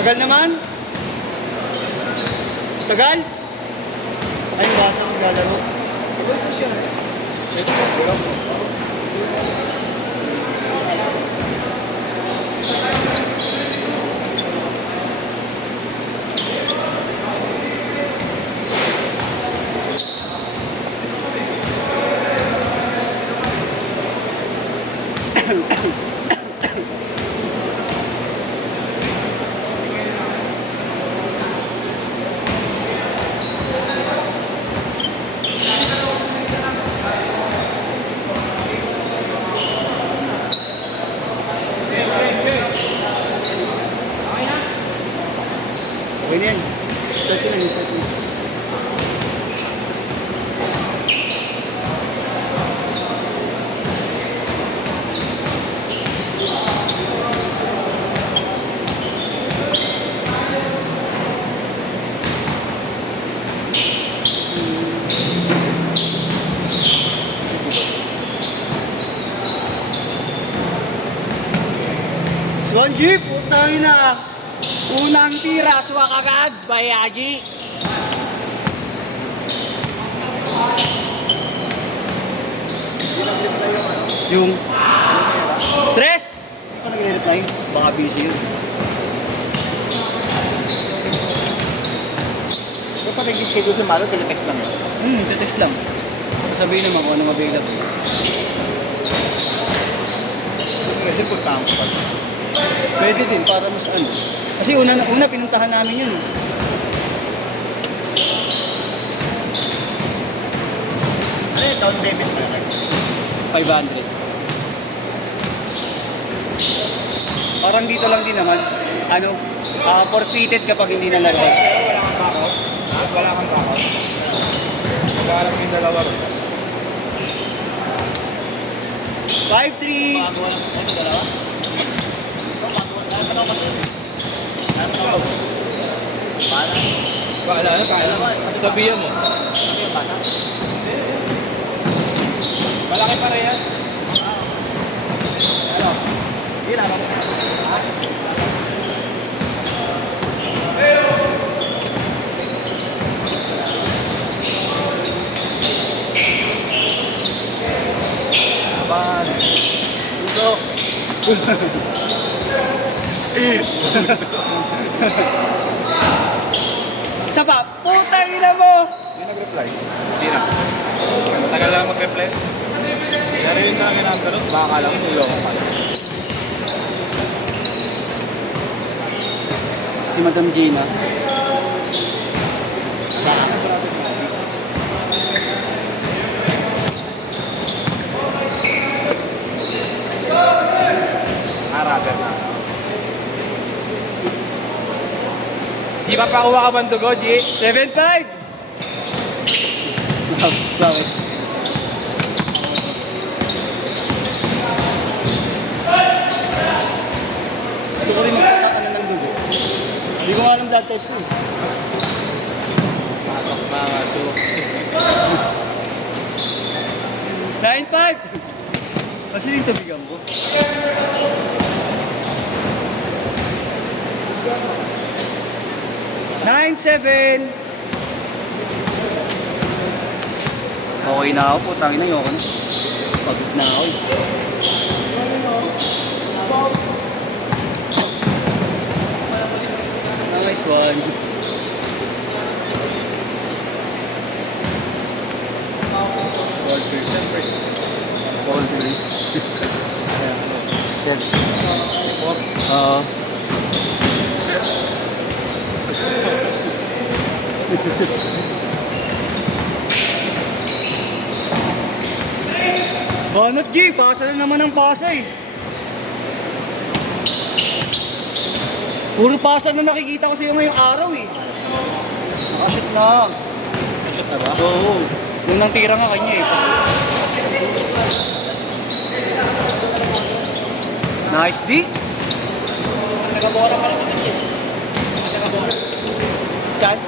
Tagal naman. Tagal. Ay, yung bata maglalaro. Tagal po siya. Siya ito po. Okay na yan. Start ko na, start ko na. Spongy, putang ina. Unang tira, swak agad, Bayagi. Yung tres. Ano ka nag-reply? Baka busy yun. Kung pa nag-schedule sa Malo, text lang yun. Text lang. Sabihin naman kung anong available. Kasi pagkama pa. Pwede din para mas ano. Kasi una pinuntahan namin yun. Ano yung down payment pa rin? 500. Parang dito lang din naman. Ano, forfeited kapag hindi nalaro. Wala kang bako? Wala kang bako? Magharap yung dalawa rin. 5-3. Ito dalawa? Baala na, kaya naman. Sabihan mo. Malaki parehas. Ano? Hindi na, ano? Aban. Ito. Isa pa, putang ina mo! Hindi nag-reply. Hindi na. Matagal lang mag-reply. Narinig ka lang yung number. Baka akala mo niloko ka. Si Madam Gina. Rapper na. Di pa pakuha ka bang dugo, G? 7-5! Sakit. Gusto ko rin magpapakanan ng dugo. Hindi ko nga alam blood type ko eh. Pasok mga to. 9-5! Kasi yung tubigan ko. Nine, 7. Okay na ako po, tangin na yun ako na. Pagod na ako eh. Nice one. Gold beer, siyempre. Gold breeze. Yan. Banot G, pasa na naman ang pasa eh. Puro pasa na nakikita ko sa'yo ngayong araw eh. Nakashoot na. Shoot na ba? Oo. Yung nang tira nga kanya eh. Nice D. Nagabora pa naman ito. Nagabora. Chan.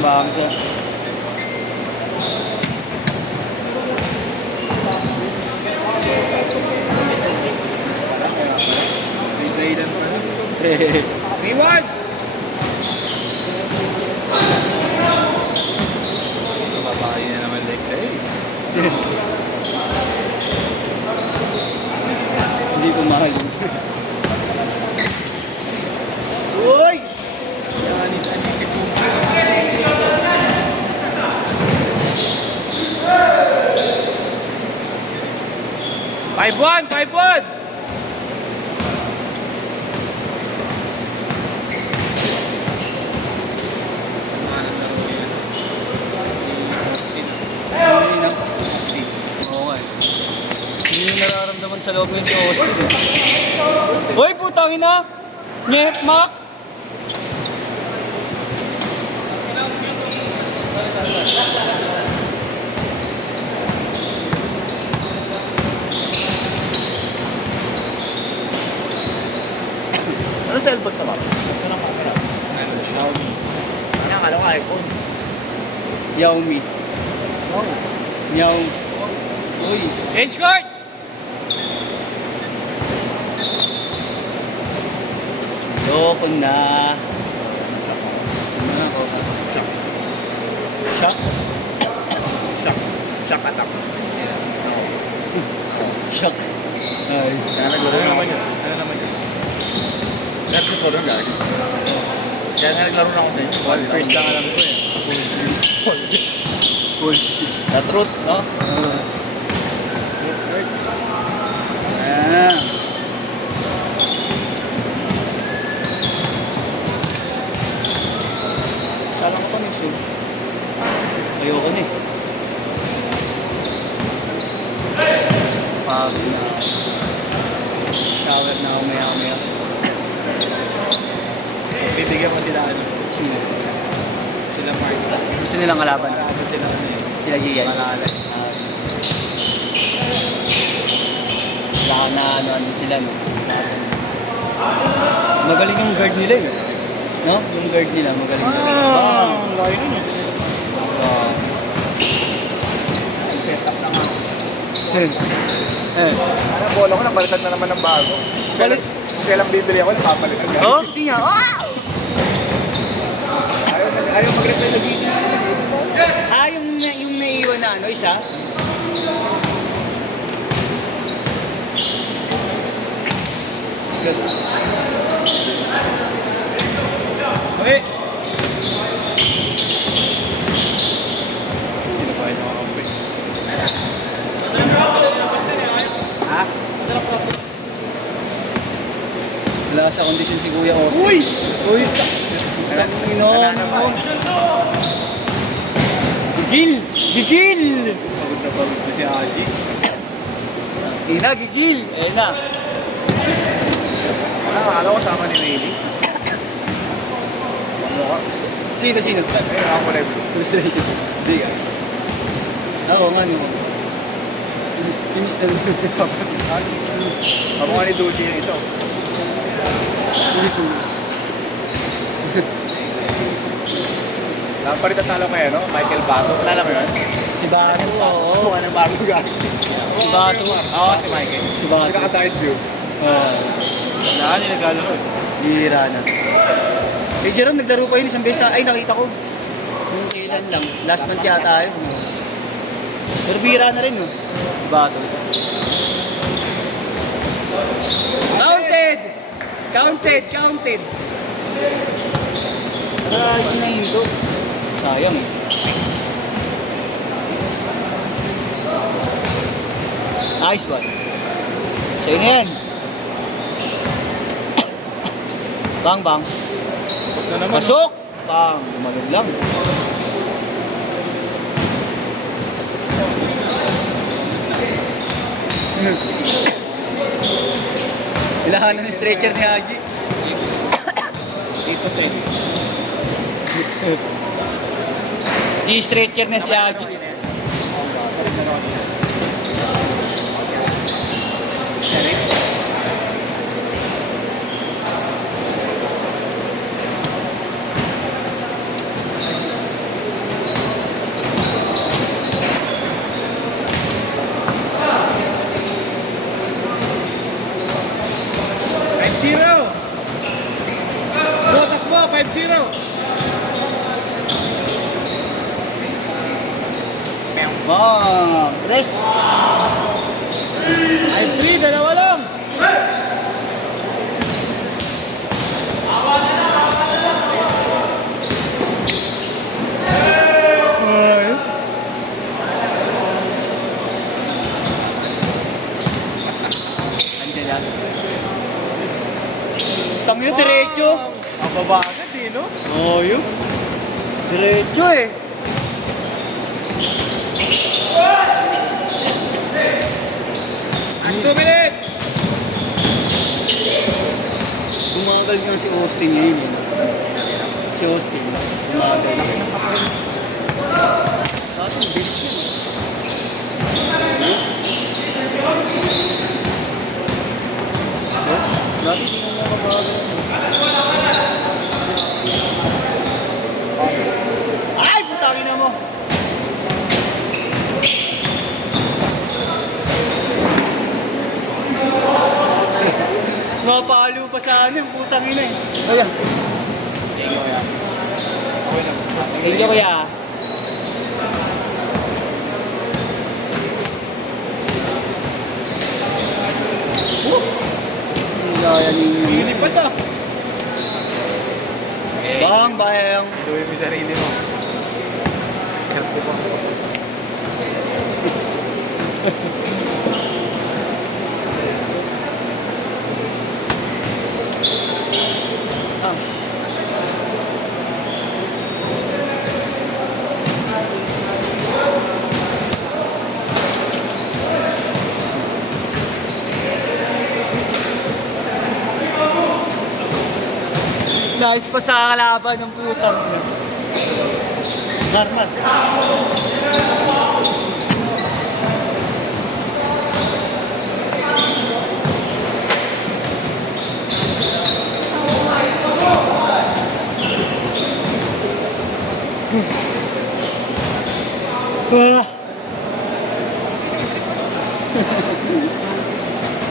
Bang siya. May dahilan pa rin. Reward! Babae na naman Lex eh. Hindi ko mahal. Uy! Yanis Antetokounmpo. 5-1! 5-1! Ay, na. Austin. Oo nga. Hindi yung nararamdaman sa loob yun si Austin. Uy, putang ina! Nyep, Mac! Ano cellphone ka ba? Ito ng camera. Xiaomi. Ano ang alam ko iPhone? Xiaomi. Oh. Xiaomi. Uy. Edge court! Loko na. Shock. Shock attack. Shock. Ay. Kaya naglaro naman yun. Ano naman yun? Let's go rin gagi. Kaya nga naglaro na ako sa inyo. First lang alam ko eh. Cool. The truth, no? Ah. Sala ko pa mix eh. Ayoko na eh. Pagod na ako. Shower na ako maya. Bibigyan mo sila ano? Sino? Sila Mark. Gusto nilang kalaban. Ano sila ano eh? Sila Gigan. Malalag. Baka na ano sila no. Magaling yung guard nila eh. No? Yung guard nila magaling. Layo nun eh. Set up na nga. Parang bola ko, napalitan na naman ng bago. Kailan bibili ako, napapalitan ka. Oh, di nga. Ayaw mag-reply na busy. Ah, yung naiiwan na ano, isa? Good. Okay. Sino pa yung nakakampi? Ha? Wala sa kondisyon si Kuya Austin. Uy! Uy! Inom mo. Gigil! Gigil! Pagod na si Aji. Ina, gigil! Eh na. Akala ko sama ni Maylie. Mukha. Sino? Eh, ako level. Frustrated. Hindi ka. Oo nga no. Inis na rin. Ako nga ni Doji yung isa. Inis na. Dapat rin tatalo kayo, no? Michael Bato. Kilala mo yun? Si Bato, oo. Ano bago gagi? Si Bato. Oo, si Michael. Si Bato. Naka-side view. Lahat yung naglalaro eh. Bira na. Eh, Jerome, naglaro pa yun isang beses na, ay, nakita ko. Yung kailan lang. Last month yata yun. Pero bira na rin, no? Bato. Counted! Ay, yun na yun to. Sayang eh. Nice one. Sa'yo na yan. Bang. Na naman. Pasok! Bang! Gumalong lang. Ilahan ng stretcher ni Haji. Dito 10. I-stretcher na si Haji. Press. Ay, 3, dalawa lang. Ay. Andiyan yan. Tang yun, diretso. Ang baba agad eh, no? Oh, yun. Diretso eh. Last 2 minutes. Gumagal nga si Austin ngayon eh. Si Austin. Gumagal. Kaso, bilis yun. Grabe, hindi mo makabagal. Ay, putangin na mo. Napalo pa sa ano, putang ina eh. Ayan. Thank you, kuya. Okay na. Thank you, kuya. Kaya ninyo. Lilipad ah. Bang, bayang. Gawin mo yung sarili mo. Help ko ba? Ah. Nice pa sa kalaban ng putang ina. Normal. Ah.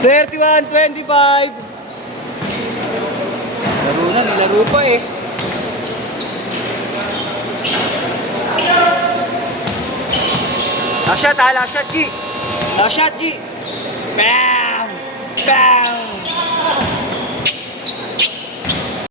31-25. Laro na, nilaro pa eh. Last shot ha, last shot G. Last shot G. Bam! Bam!